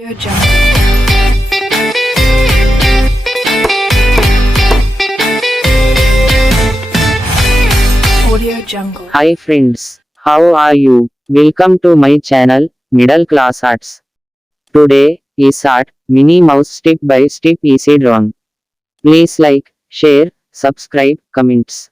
Audio Jungle. Audio Jungle. Hi friends, how are you? Welcome to my channel, Middle Class Arts. Today is art, Minnie Mouse step by step easy drawing. Please like, share, subscribe, comments.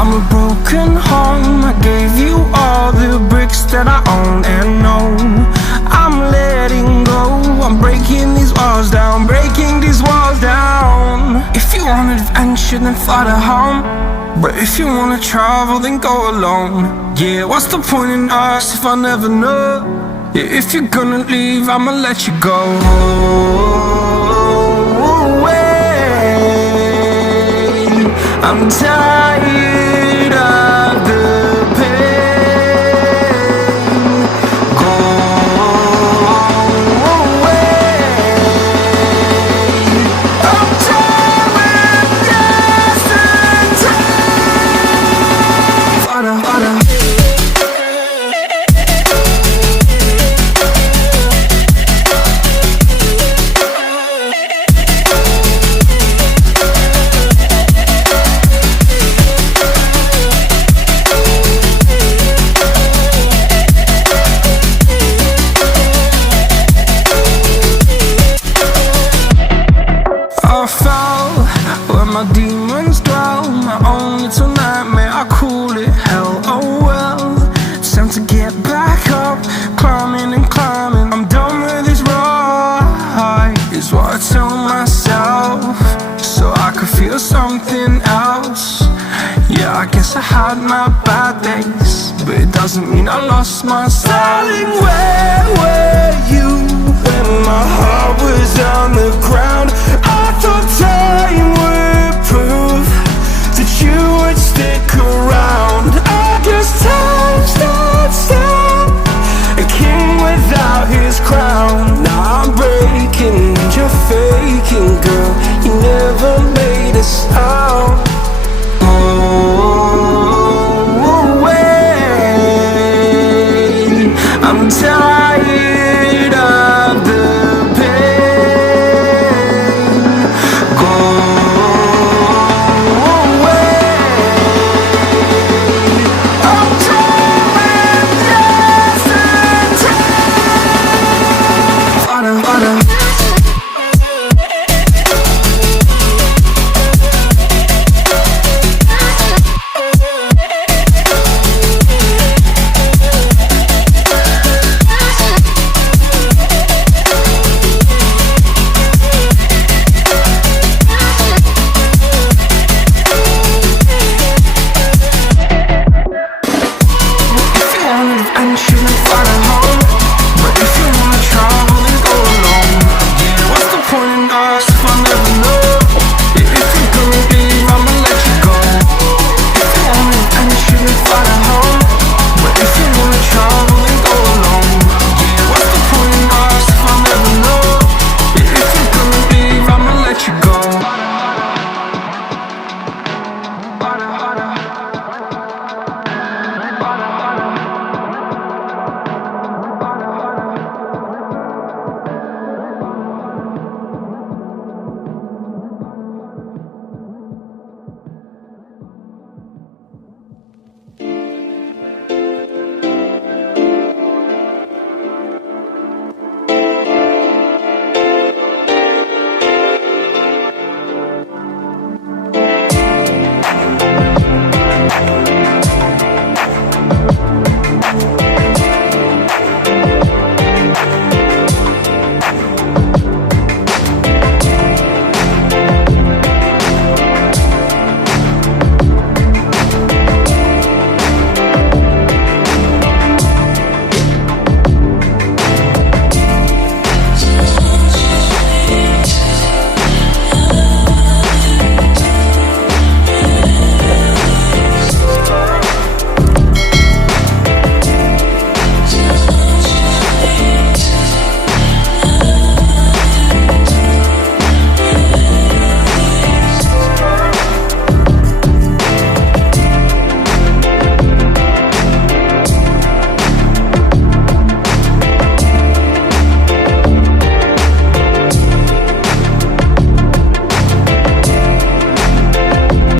I'm a broken home. I gave you all the bricks that I own and know. I'm letting go. I'm breaking these walls down, breaking these walls down. If you want adventure, then fly to home. But if you wanna travel, then go alone. Yeah, what's the point in us if I never know? Yeah, if you're gonna leave, I'ma let you go. I'm tired of the pain. Go away. I'm tired of yesterday. Harder, harder. I fell where my demons dwell. My own little nightmare, I call it hell. Oh well, it's time to get back up. Climbing and climbing, I'm done with this ride, is what I tell myself, so I could feel something else. Yeah, I guess I had my bad days, but it doesn't mean I lost my style. Darling, where were you when my heart was on the ground? I thought time would prove that you would stick around. I guess time stood still, a king without his crown. Now I'm breaking and you're faking, girl. You never made a sound.